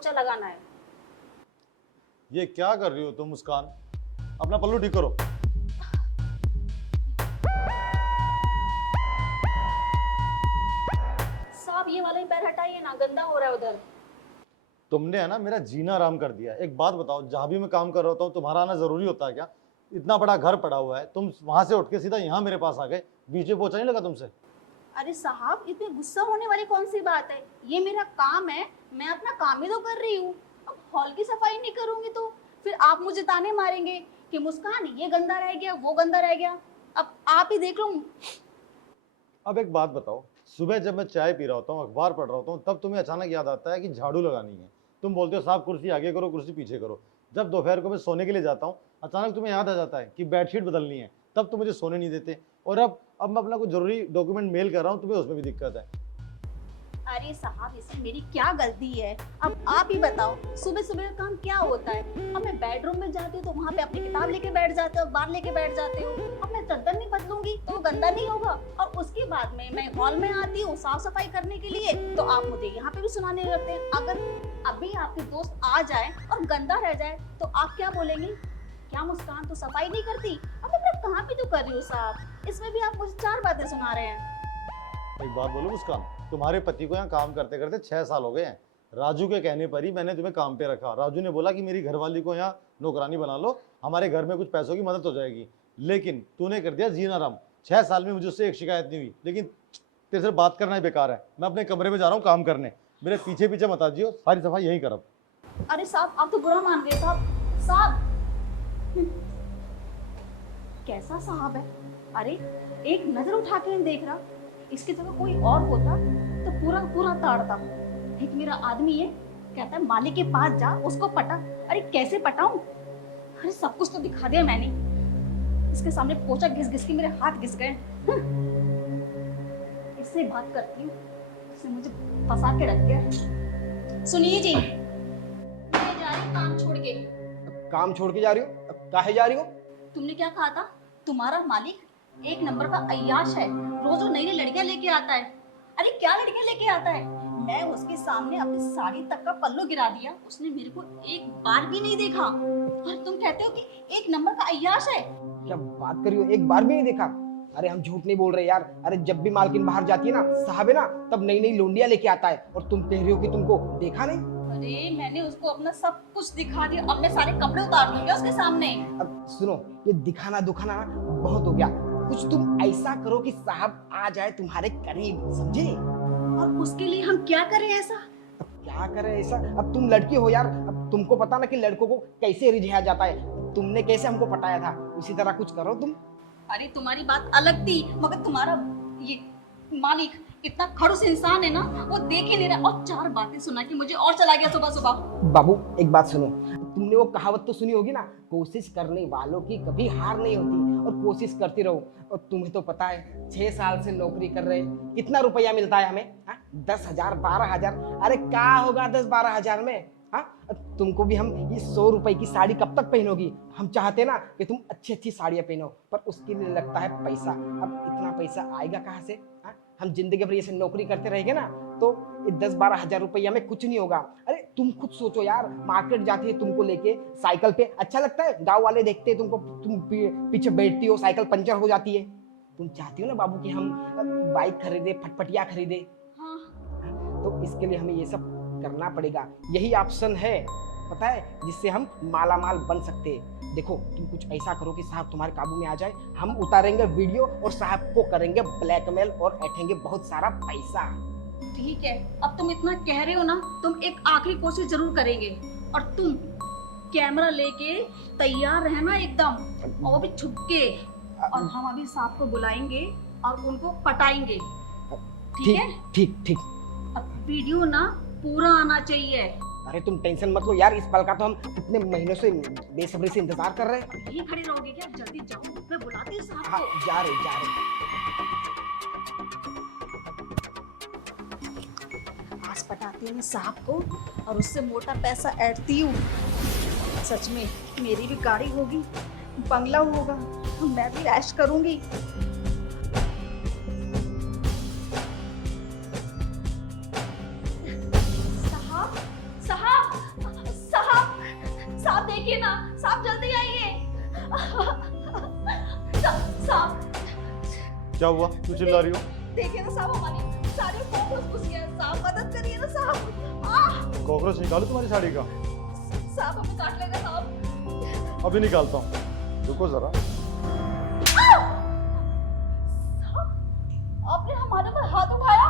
पोछा लगाना है। ये क्या कर रही हो तुम मुस्कान? अपना पल्लू ठीक करो। साहब ये वाला ही पैर हटाइए ना, गंदा हो रहा है उधर। तुमने है ना मेरा जीना आराम कर दिया। एक बात बताओ, जहां भी मैं काम कर रहा होता हूँ तुम्हारा आना जरूरी होता है क्या? इतना बड़ा घर पड़ा हुआ है, तुम वहां से उठ के सीधा यहाँ मेरे पास आ गए। बीच में पोछा नहीं लगा तुमसे? अरे साहब इतने गुस्सा होने वाली कौन सी बात है, ये मेरा काम है, मैं अपना काम ही तो कर रही हूँ। अब हॉल की सफाई नहीं करूंगी तो फिर आप मुझे ताने मारेंगे कि मुस्कान ये गंदा रह गया, वो गंदा रह गया। अब आप ही देख लो। अब एक बात बताओ, सुबह जब मैं चाय पी रहा होता हूँ, अखबार पढ़ रहा होता हूँ, तब तुम्हें अचानक याद आता है कि झाड़ू लगानी है। तुम बोलते हो साहब कुर्सी आगे करो, कुर्सी पीछे करो। जब दोपहर को मैं सोने के लिए जाता हूँ, अचानक तुम्हें याद आ जाता है कि बेडशीट बदलनी है, तब तुम मुझे सोने नहीं देते। और अब मैं अपना कोई जरूरी डॉक्यूमेंट मेल कर रहा हूँ, तुम्हें उसमें भी दिक्कत है। अरे साहब इसमें मेरी क्या गलती है, अब आप ही बताओ। सुबह सुबह का काम क्या होता है? अब मैं बेडरूम में जाती हूँ तो वहाँ पे अपनी किताब लेके बैठ जाते हो, बाहर लेके बैठ जाते हो। अब मैं चद्दर नहीं बदलूंगी तो वो गंदा नहीं होगा। और उसके बाद में मैं हॉल में आती हूँ साफ सफाई करने के लिए, तो आप मुझे यहाँ पे भी सुनाने लगते हैं। अगर अभी आपके दोस्त आ जाए और गंदा रह जाए तो आप क्या बोलेंगे? क्या मुस्कान तो सफाई नहीं करती? अब मैं कहाँ पे तो कर रही हूँ साहब, इसमें भी आप मुझे 4 बातें सुना रहे हैं। एक बात बोलो मुस्कान, तुम्हारे पति को यहाँ काम करते करते 6 साल हो गए हैं। राजू के कहने पर ही मैंने तुम्हें काम पे रखा। राजू ने बोला कि मेरी घरवाली को यहाँ नौकरानी बना लो, हमारे घर में कुछ पैसों की मदद हो जाएगी। लेकिन तूने कर दिया जीना आराम। 6 साल में मुझे उससे एक शिकायत नहीं हुई। लेकिन तेरे से बात करना ही बेकार है। मैं अपने कमरे में जा रहा हूँ काम करने, मेरे पीछे पीछे मत आ जियो, सारी सफाई यहीं करब। अरे साहब आप तो बुरा मान गए साहब। साहब कैसा साहब है? अरे एक नजर उठा के नहीं देख रहा। इसकी जगह कोई और होता तो पूरा पूरा ताड़ता। एक मेरा आदमी है, कहता है मालिक के पास जा, उसको पटा। अरे कैसे पटाऊं? अरे सब कुछ तो दिखा दिया मैंने। इसके सामने पोछा घिस घिस के मेरे हाथ घिस गए। इससे बात करती हूँ, इसने मुझे फंसा के रख दिया। सुनिए जी, मैं जा रही हूँ काम छोड़ के। काम छोड़ के जा रही हो? काहे जा रही हो? तुमने क्या कहा था? तुम्हारा मालिक एक नंबर का अय्याश है, रोज नई नई लड़कियां लेके आता है। अरे क्या लड़कियां लेके आता है? मैं उसके सामने अपनी साड़ी तक का पल्लू गिरा दिया, उसने मेरे को एक बार भी नहीं देखा। और तुम कहते हो कि एक नंबर का अय्याश है? क्या बात कर रही हो? एक बार भी नहीं देखा? अरे हम झूठ नहीं बोल रहे यार। अरे जब भी मालकिन बाहर जाती है ना, साहब है ना, तब नई नई लोंडियां लेके आता है। और तुम कह रही हो कि तुमको देखा नहीं? अरे मैंने उसको अपना सब कुछ दिखा दिया, अब मैं सारे कपड़े उतार दूंगी उसके सामने। अब सुनो, ये दिखाना दुखाना ना बहुत हो गया। कुछ तुम ऐसा करो कि साहब आ जाए तुम्हारे करीब, समझे? और उसके लिए हम क्या करें ऐसा? अब क्या करें ऐसा? अब तुम लड़की हो यार, अब तुमको पता ना कि लड़कों को कैसे रिझाया जाता है। तुमने कैसे हमको पटाया था, उसी तरह कुछ करो तुम। अरे तुम्हारी बात अलग थी, मगर तुम्हारा ये मालिक इतना खड़ूस इंसान है ना, वो देख ही नहीं रहा और 4 बातें सुना के मुझे और चला गया सुबह सुबह। बाबू एक बात सुनो, तुमने वो कहावत तो सुनी होगी ना, कोशिश करने वालों की कभी हार नहीं होती, और कोशिश करती रहो। और तुम्हें तो पता है 6 साल से नौकरी कर रहे, कितना रुपया मिलता है हमें? 10,000 12,000? अरे क्या होगा 10-12 हजार में? हाँ, तुमको भी हम ये 100 रुपए की साड़ी कब तक पहनोगी? हम चाहते ना कि तुम अच्छी अच्छी साड़ियाँ पहनो, पर उसके लिए लगता है पैसा। अब इतना पैसा आएगा कहाँ से? हाँ, हम जिंदगी भर ऐसे नौकरी करते रहेंगे ना, तो 10-12 हजार रुपया में कुछ नहीं होगा। अरे तुम खुद सोचो यार, मार्केट जाती है तुमको लेके साइकिल पे, अच्छा लगता है? गांव वाले देखते हैं तुमको, तुम पीछे बैठती हो, साइकिल पंचर हो जाती है। तुम चाहती हो ना बाबू कि हम बाइक खरीदे, फटफटिया खरीदे? हाँ। तो इसके लिए हमें ये सब करना पड़ेगा। यही ऑप्शन है, पता है, जिससे हम मालामाल बन सकते हैं। देखो तुम कुछ ऐसा करो कि साहब तुम्हारे काबू में आ जाए, हम उतारेंगे वीडियो और साहब को करेंगे ब्लैकमेल और ऐंठेंगे बहुत सारा पैसा। ठीक है, अब तुम इतना कह रहे हो ना, तुम एक आखिरी कोशिश जरूर करेंगे। और तुम कैमरा लेके तैयार रहना एकदम, और वो भी छुप के। और हम अभी साहब को बुलाएंगे और उनको पटाएंगे, ठीक है? ठीक ठीक। अब वीडियो ना पूरा आना चाहिए। अरे तुम टेंशन मत लो यार, इस पल का तो हम कितने महीनों से बेसब्री से इंतजार कर रहे हैं। यही खड़े रहोगे क्या? जल्दी जाओ, मैं बुलाती हूँ साहब हाँ, को। जा रहे। आज पटाती हूँ मैं साहब को और उससे मोटा पैसा ऐंठती हूँ। सच में मेरी भी गाड़ी होगी, बंगला होगा, मैं भी ऐश करूंगी। साहब, साहब, देखिए ना, साहब जल्दी आइए। साहब क्या हुआ, तू चिल्ला रही हो? देखिए ना साहब, हमारी सारे फोटोज घुस गया। साहब मदद करिए ना साहब। आह! कॉकरोच निकालो तुम्हारी साड़ी का। साहब हमें काट लेगा साहब। अभी निकालता हूँ, रुको जरा। आपने हमारे पर हाथ उठाया?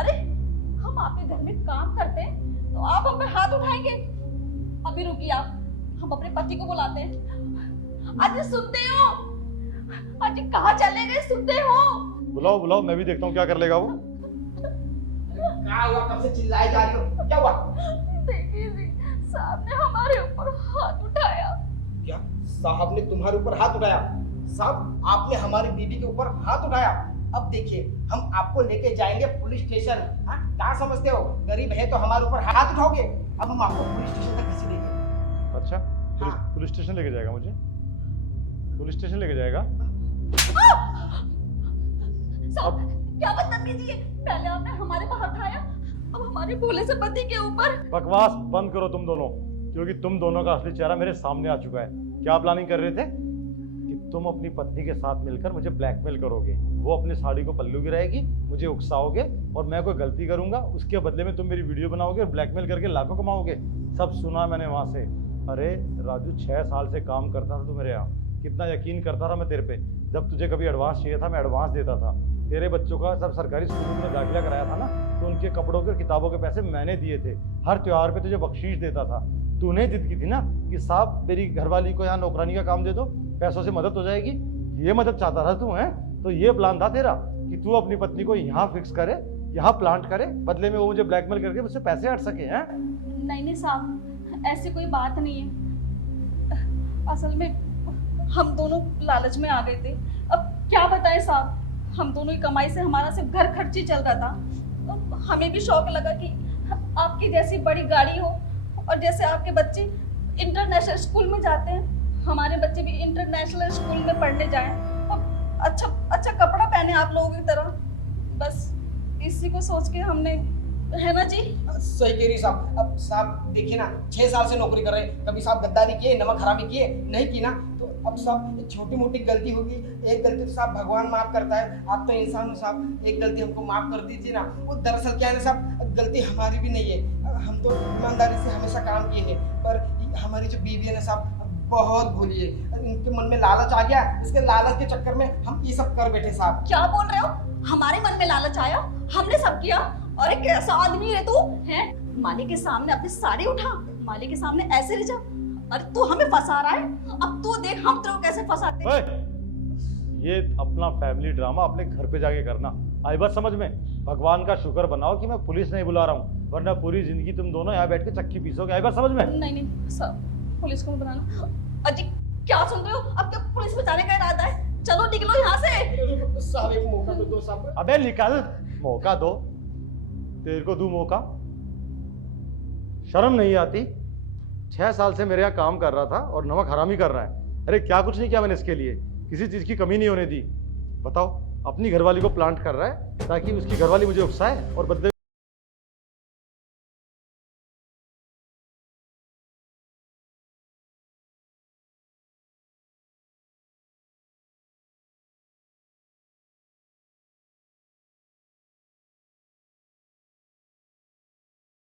अरे हम आपके घर में काम करते हैं तो आप हम पे हाथ उठाएंगे? अभी रुकिए आप, हम अपने पति को बुलाते हैं। अजी सुनते हो? अजी कहाँ चले गए, सुनते हो? बुलाओ बुलाओ, मैं भी देखता हूँ क्या कर लेगा वो। क्या हुआ, कब से चिल्लाई जा रही हो, क्या हुआ? देखिए जी, साहब ने हमारे ऊपर हाथ उठाया। क्या साहब ने तुम्हारे ऊपर हाथ उठाया? साहब आपने हमारी बीबी के ऊपर हाथ उठाया? अब देखिए, हम आपको लेके जाएंगे पुलिस स्टेशन। हाँ, क्या समझते हो, गरीब है तो हमारे ऊपर हाथ उठाओगे? अब हम आपको पुलिस स्टेशन तक घसीटेंगे। अच्छा, हाँ। पुलिस स्टेशन लेके जाएगा मुझे? पुलिस स्टेशन लेके जाएगा? साहब क्या बदतमीजी है, पहले आपने हमारे पर उठाया, अब हमारे भोले से पति के ऊपर। बकवास बंद करो तुम दोनों, क्योंकि तुम दोनों का असली चेहरा मेरे सामने आ चुका है। क्या प्लानिंग कर रहे थे कि तुम अपनी पत्नी के साथ मिलकर मुझे ब्लैकमेल करोगे, वो अपनी साड़ी को पल्लू गिराएगी, मुझे उकसाओगे और मैं कोई गलती करूंगा, उसके बदले में तुम मेरी वीडियो बनाओगे और ब्लैकमेल करके लाखों कमाओगे। सब सुना मैंने वहां से। अरे राजू, 6 साल से काम करता था तू मेरे यहाँ, कितना यकीन करता था मैं तेरे पे। जब तुझे कभी एडवांस चाहिए था मैं एडवांस देता था। तेरे बच्चों का सब सरकारी स्कूलों में दाखिला कराया था ना, तो उनके कपड़ों के और किताबों के पैसे मैंने दिए थे। हर त्योहार पे तुझे बख्शीश देता था। तूने जिद की थी ना कि साहब मेरी घरवाली को यहाँ नौकरानी का काम दे दो, पैसों से मदद हो जाएगी। ये मदद चाहता था तू, है तो ये प्लान था तेरा कि तू अपनी पत्नी को यहाँ फिक्स करे, यहाँ प्लांट करे, बदले में वो मुझे ब्लैकमेल करके मुझसे पैसे हट सके। हैं नहीं साहब, ऐसी कोई बात नहीं है। असल में हम दोनों लालच में आ गए थे। अब क्या बताएं साहब, हम दोनों की कमाई से हमारा सिर्फ घर खर्च ही चल रहा था। तो हमें भी शौक लगा कि आपकी जैसी बड़ी गाड़ी हो और जैसे आपके बच्चे इंटरनेशनल स्कूल में जाते हैं, हमारे बच्चे भी इंटरनेशनल स्कूल में पढ़ने जाएं और अच्छा अच्छा कपड़ा पहने आप लोगों की तरह। बस इसी को सोच के हमने, है ना जी? सही कह रही साहब। अब साहब देखिए ना, 6 साल से नौकरी कर रहे हैं, कभी साहब गद्दारी किए, नमक हरामी किए नहीं की ना, तो अब साहब छोटी मोटी गलती होगी, एक गलती तो साहब भगवान माफ करता है। आप तो इंसान हो साहब, एक गलती हमको माफ कर दीजिए ना। वो दरअसल क्या है ना साहब, गलती हमारी भी नहीं है, हम तो ईमानदारी से हमेशा काम किए हैं, पर हमारी जो बीवी है ना साहब बहुत भोली है, इनके मन में लालच आ गया, इसके लालच के चक्कर में हम ये सब कर बैठे साहब। क्या बोल रहे हो? हमारे मन में लालच आया, हमने सब किया? अरे कैसा आदमी है तू, है? मालिक के सामने अपनी साड़ी उठा, मालिक के सामने ऐसे ले जा। अरे तू हमें फंसा रहा है, अब तू देख हम तेरे को कैसे फंसाते हैं। ये अपना फैमिली ड्रामा अपने घर पे जाके करना। आई बात समझ में? भगवान का शुक्र बनाओ कि मैं पुलिस नहीं बुला रहा हूँ, वरना पूरी जिंदगी तुम दोनों यहाँ बैठ के चक्की पीसोगे। आई बात समझ में? नहीं सब पुलिस को बनाना। अजी क्या सुन रहे हो? अब क्या पुलिस बचाने का इरादा है? चलो निकलो यहाँ से। साहब एक मौका तो दो साहब। अबे निकल, मौका दो, तेरे को दूं मौका? शर्म नहीं आती? 6 साल से मेरे यहाँ काम कर रहा था और नमक हरामी कर रहा है। अरे क्या कुछ नहीं किया मैंने इसके लिए, किसी चीज की कमी नहीं होने दी। बताओ, अपनी घरवाली को प्लांट कर रहा है ताकि उसकी घरवाली मुझे उकसाए और बदले